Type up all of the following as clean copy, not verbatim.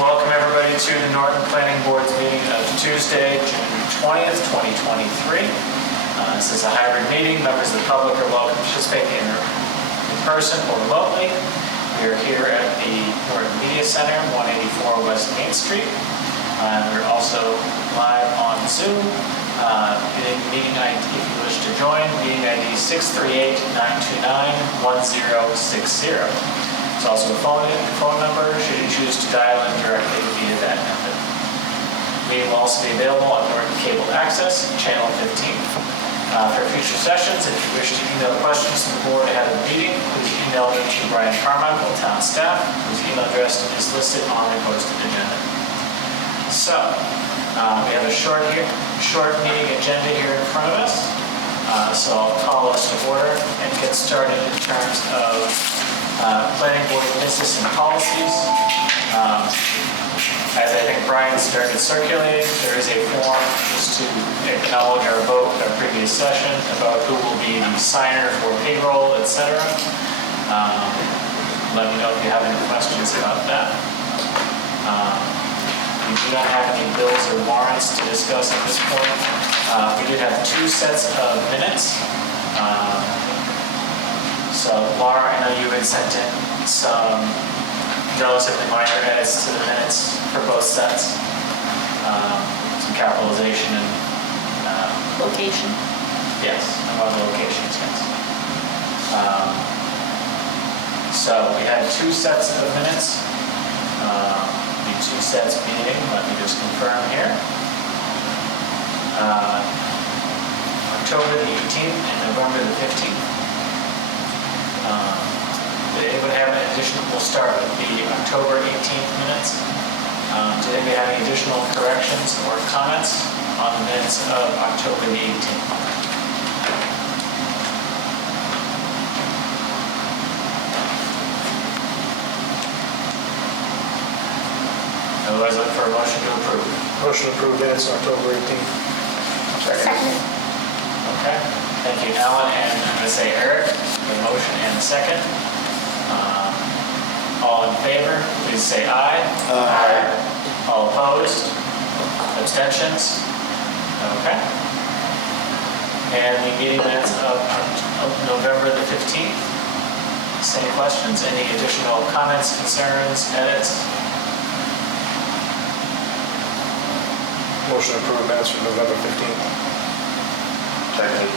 Welcome everybody to the Norton Planning Board's meeting of Tuesday, June 20th, 2023. This is a hybrid meeting. Members of the public are welcome to participate in person or remotely. We are here at the Norton Media Center, 184 West Main Street. We're also live on Zoom. Meeting ID, if you wish to join, meeting ID 638-929-1060. There's also a phone number should you choose to dial in directly via that method. We will also be available on Norton Cable Access, Channel 15. For future sessions, if you wish to email questions to the board ahead of the meeting, please email them to Brian Carmichael, town staff, whose email address is listed on the posted agenda. So, we have a short meeting agenda here in front of us. So I'll call us to order and get started in terms of planning board business and policies. As I think Brian started circulating, there is a form just to acknowledge our vote in our previous session about who will be the signer for payroll, etc. Let me know if you have any questions about that. We do not have any bills or warrants to discuss at this point. We did have 2 sets of minutes. So Laura, I know you had sent in some relatively minor edits to the minutes for both sets. Some capitalization and location. Yes, and one of the locations, yes. So we had 2 sets of minutes. The 2 sets meeting, let me just confirm here. October the 18th and November the 15th. Did anyone have an additional, we'll start with the October 18th minutes. Did anybody have any additional corrections or comments on the minutes of October the 18th? Otherwise, look for a motion to approve. Motion to approve minutes October 18th. Second. Okay, thank you, Alan, and I'm going to say Eric, the motion and the second. All in favor, please say aye. Aye. All opposed? Abstentions? Okay. And the meeting minutes of November the 15th. Same questions, any additional comments, concerns, edits? Motion to approve minutes for November 15th. Second.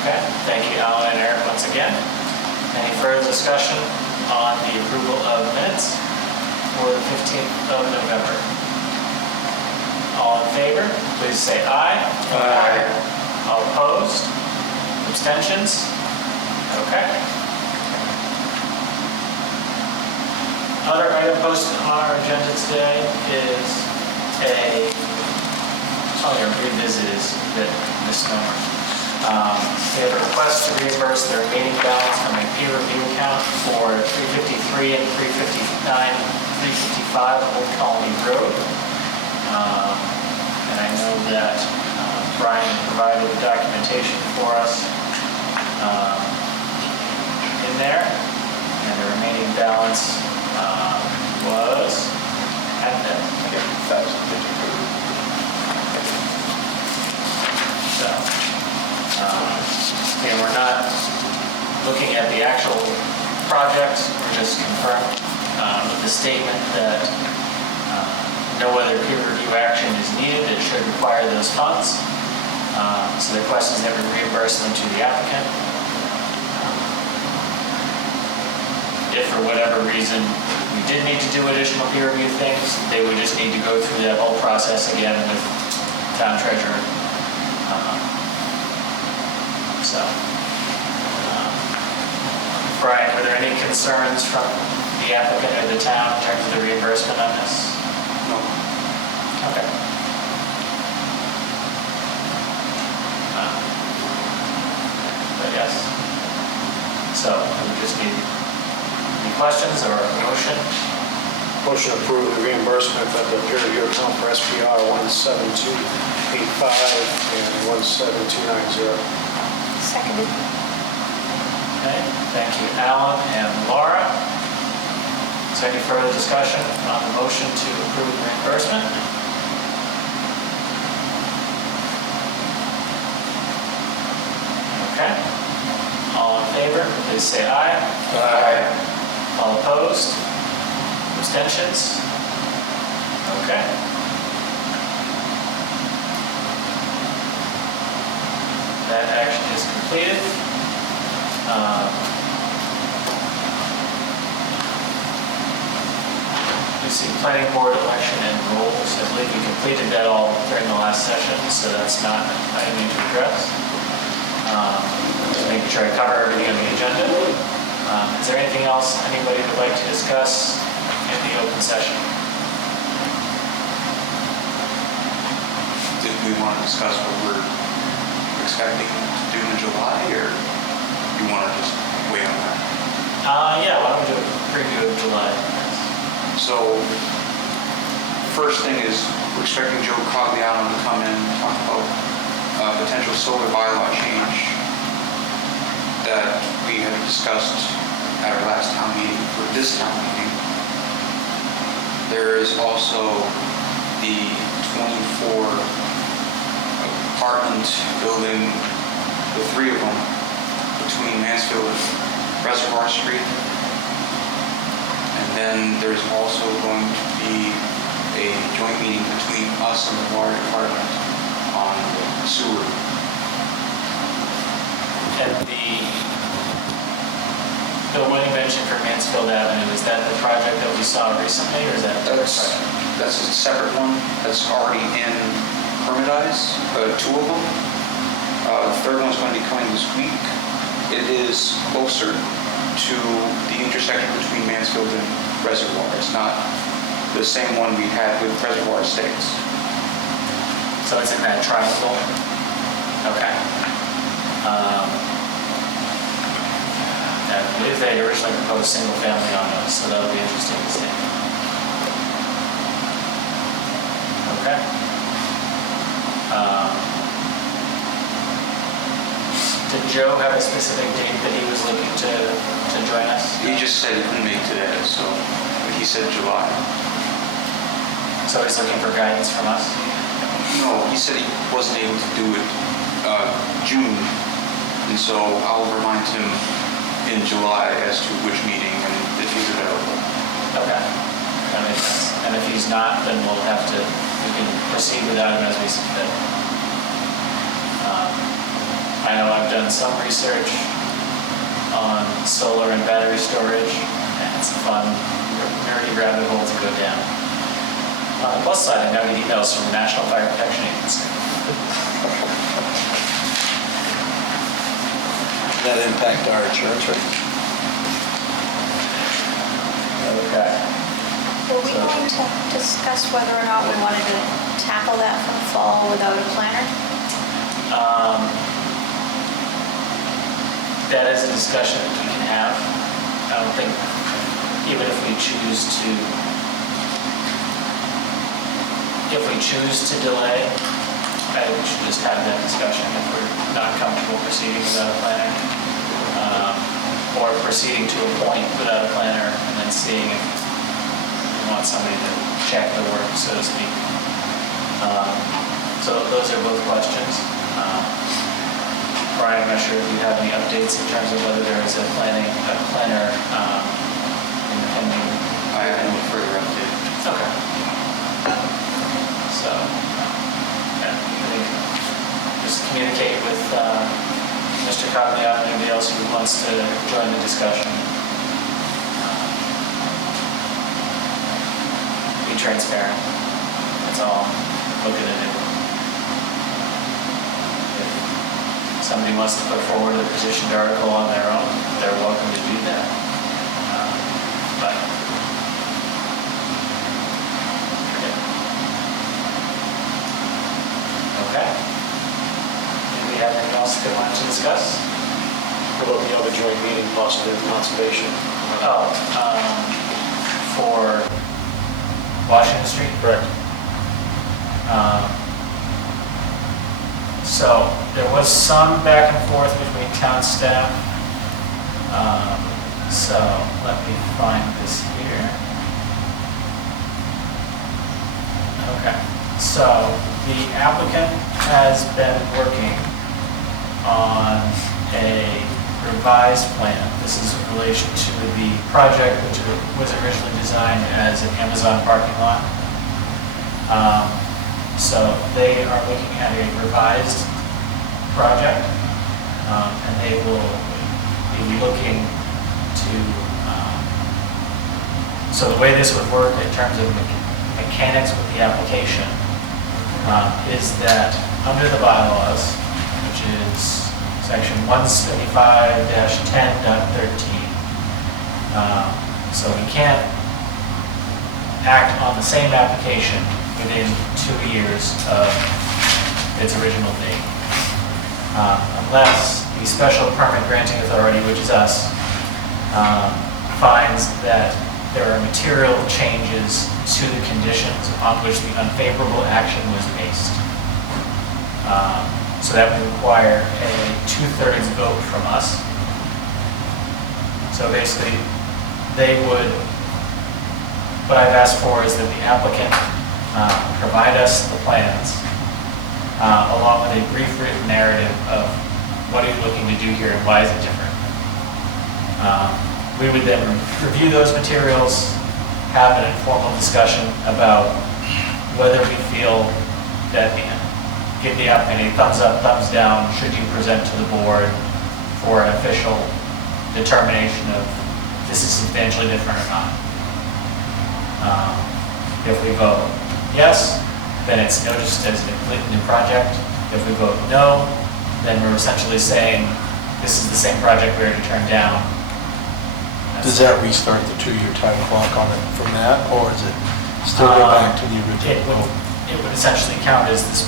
Okay, thank you, Alan and Eric, once again. Any further discussion on the approval of minutes for the 15th of November? All in favor, please say aye. Aye. All opposed? Abstentions? Okay. Other item posted on our agenda today is revisit is a bit misnomer. They have a request to reimburse their remaining balance on a peer review account for 353 and 355 Old Colony Road. And I know that Brian provided the documentation for us in there. And the remaining balance was at that. So, and we're not looking at the actual project, we're just confirming with the statement that no other peer review action is needed that should require those funds. So the question is that we reimburse them to the applicant. If for whatever reason we did need to do additional peer review things, they would just need to go through that whole process again with town treasurer. Brian, were there any concerns from the applicant or the town in terms of the reimbursement on this? No. Okay. But yes. So we just need any questions or a motion? Motion to approve the reimbursement of the peer review account for SPR 17285 and 17290. Seconded. Okay, thank you, Alan and Laura. Is there any further discussion on the motion to approve the reimbursement? Okay. All in favor, please say aye. Aye. All opposed? Abstentions? Okay. That action is completed. We see planning board election and roles. I believe we completed that all during the last session, so that's not an item we need to address. Just making sure I cover everything on the agenda. Is there anything else anybody would like to discuss in the open session? Did we want to discuss what we're expecting to do in July, or you want to just wait on that? Yeah, why don't we do a preview of July? So, first thing is, we're expecting Joe Cogliano to come in and talk about potential solar bylaw change that we had discussed at our last town meeting for this town meeting. There is also the 24 apartment building, the three of them, between Mansfield and Reservoir Street. And then there's also going to be a joint meeting between us and the water department on sewer. And the building you mentioned for Mansfield Avenue, is that the project that we saw recently, or is that a different project? That's a separate one that's already in permitized, two of them. The third one's going to be coming this week. It is closer to the intersection between Mansfield and Reservoir. It's not the same one we had with Reservoir Estates. So it's in that triangle? Okay. I believe they originally proposed single family on those, so that'll be interesting to see. Okay. Did Joe have a specific date that he was looking to join us? He just said he couldn't make today, so he said July. So he's looking for guidance from us? No, he said he wasn't able to do it June, and so I'll remind him in July as to which meeting and if he's available. Okay, that makes sense. And if he's not, then we can proceed without him as we submit. I know I've done some research on solar and battery storage, and it's a fun, nerdy rabbit hole to go down. On the plus side, I now get emails from the National Fire Protection Agency. That impact our insurance rate? Okay. Were we going to discuss whether or not we wanted to tackle that for the fall without a planner? That is a discussion that we can have. I don't think, even if we choose to delay, I think we should just have that discussion if we're not comfortable proceeding without a planner. Or proceeding to a point without a planner and then seeing if we want somebody to check the work, so to speak. So those are both questions. Brian, I'm not sure if you have any updates in terms of whether there is a planner in the pending. I have no further update. Okay. So, yeah, I think just communicate with Mr. Cogliano and anybody else who wants to join the discussion. Be transparent. That's all I'm looking to do. If somebody wants to put forward a petitioned article on their own, they're welcome to do that. But okay. Do we have anything else that we want to discuss? How about the other joint meeting, possibly with conservation? Oh, for Washington Street? Correct. So there was some back and forth between town staff. So let me find this here. Okay, so the applicant has been working on a revised plan. This is in relation to the project which was originally designed as an Amazon parking lot. So they are looking at a revised project, and they will be looking to, so the way this would work in terms of mechanics with the application is that under the bylaws, which is section 175-10.13, so we can't act on the same application within 2 years of its original date. Unless the special permit granting authority, which is us, finds that there are material changes to the conditions on which the unfavorable action was based. So that would require a 2/3 vote from us. So basically, they would, what I've asked for is that the applicant provide us the plans along with a brief written narrative of what he's looking to do here and why is it different. We would then review those materials, have an informal discussion about whether we feel that, give the applicant a thumbs up, thumbs down, should you present to the board for an official determination of this is substantially different or not. If we vote yes, then it's noticed as a completely new project. If we vote no, then we're essentially saying this is the same project we already turned down. Does that restart the 2-year time clock on it from that, or is it still go back to the original vote? It would essentially count as this,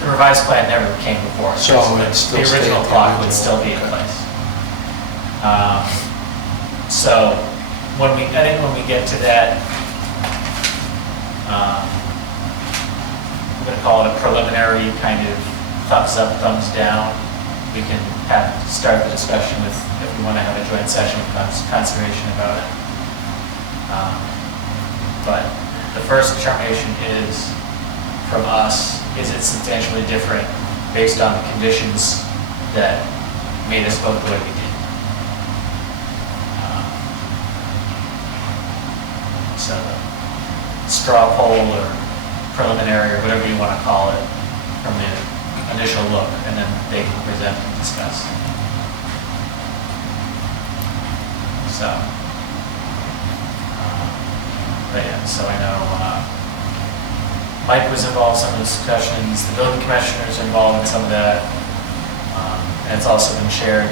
the revised plan never came before. So it's still the original stay at the clock would original, still be in okay. place. So I think when we get to that, I'm going to call it a preliminary kind of thumbs up, thumbs down. We can start the discussion with, if we want to have a joint session with conservation about it. But the first determination is from us, is it substantially different based on the conditions that made us vote the way we did? So straw poll or preliminary or whatever you want to call it from the initial look, and then they can present and discuss. So, but yeah, so I know Mike was involved in some of the discussions, the building commissioners are involved in some of that, and it's also been shared,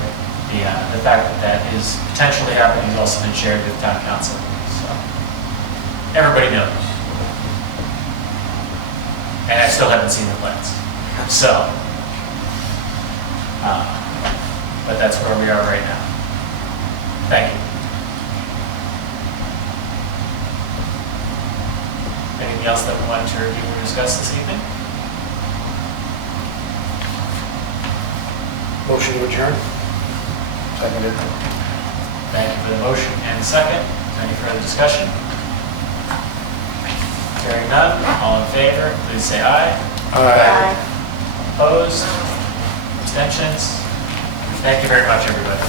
the fact that that is potentially happening has also been shared with town council, so everybody knows. And I still haven't seen the plans, so, but that's where we are right now. Thank you. Anything else that we wanted to review or discuss this evening? Motion to adjourn? Seconded. Thank you for the motion and second. Is there any further discussion? Hearing none, all in favor, please say aye. Aye. Opposed? Abstentions? Thank you very much, everybody.